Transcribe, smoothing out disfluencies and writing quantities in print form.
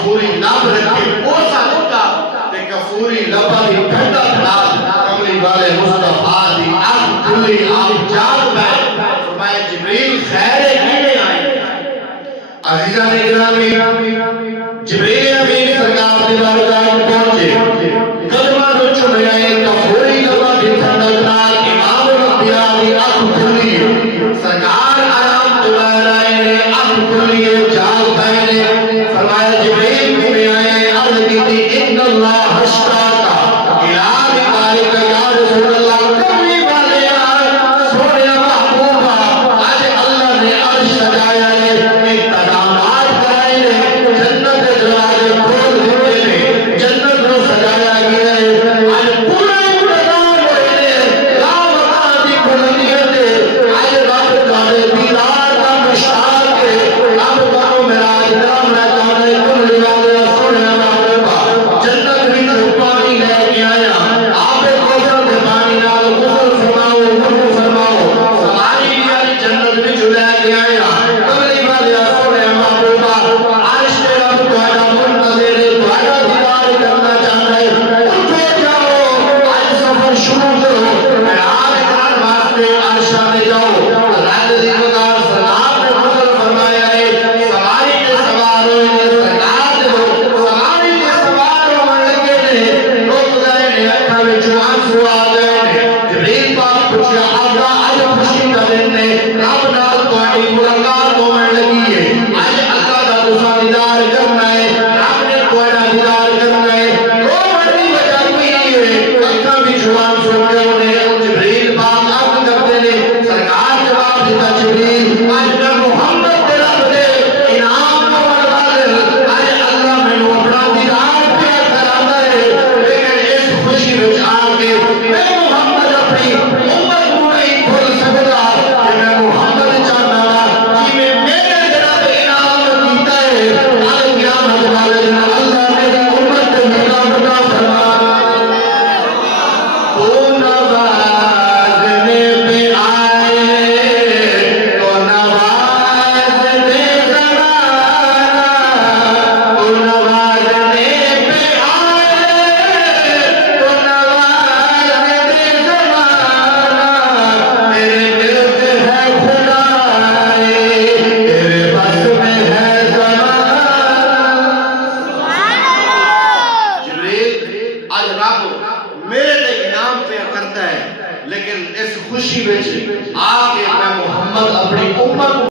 कफूरी लब रखे कोसा होता ते कफूरी लबा दी ठंडा नाल कमली वाले मुस्तफा दी आंख खुली आप जाग पे फरमाया जिब्रील खैर कीने आए अजीजान इकरामी जिब्रील अमीन सरकार दे बारगाह में पहुंचे कदमां नु चुमे आए कफूरी लबा दी ठंडा नाल इमाम अंबिया दी आंख खुली सरकार आराम दुआ ने आंख खुली जाग पे फरमाया जिब्रील में आए अर्ज की इन्नल्लाह हश्ताका इला बिकारिक या रसूल अल्लाह कमली वाले सोने महबूबा आज अल्लाह ने अर्श सजाया है इंतजामात कराए ने जन्नत के दरवाजे खोल दिए ने जन्नत को सजाया गया है आज पूरा इंतजाम होए ला मकादी बुलंदियत आज रब तारे दीदार का मुश्ताक है रब का मेराज नाम ना जाने कमली वाले सोने महबूबा जन्नत में पानी लेके आया आपे कोसर में पानी नाल गुसल फरमाओ गुसल फरमाओ सवारी वाली जन्नत में लेके आया कमली वाले सोने महबूबा अर्श पे रब तुम्हारा मुंतज़िर तुम्हारा दीदार करना चाहता है उठो जाओ आज सफर शुरू करो मेराज करने वास्ते अर्श में जाओ रात दी वकार सलाम ने गुसल फरमाया है सवारी के सवार होए सरकार दे सवारी के सवार होने लगे ने रुक गए ने अखां विच आंसू आ गए ने जिब्रील पाक पूछया आका आज खुशी का दिन ने रब नाल तुम्हारी मुलाकात होने लगी है आज अल्लाह दा तुसा दीदार करना है रब ने तुम्हारा दीदार करना है रो बड़ी वजह की है अखां विच आंसू क्यों ने जिब्रील पाक अर्ज करते ने सरकार जवाब देता जिब्रील आज मैं मोहम्मद दे रब दे इनाम वाले आज अल्लाह मैनू अपना दीदार प्यार करांदा है लेकिन इस खुशी विच आके मैं मोहम्मद अपनी उम्मत को नहीं भूल सकता कि मैं मोहम्मद चाहता वा कि मैं मेरे जनाब इनाम कीता है आज क़यामत वाले दिन अल्लाह मेरी उम्मत को मुकाफा फरमा तो नवाज़ने पे आए तो नवाज़ने ज़माना तो नवाज़ने पे आए तो नवाज़ने ज़माना मेरे गिरफ़्त है खुदाए तेरे बस में है ज़माना जिब्रील आज रब मेरे ते इनाम पे करता है लेकिन इस खुशी में आके मैं मोहम्मद अपनी उम्मत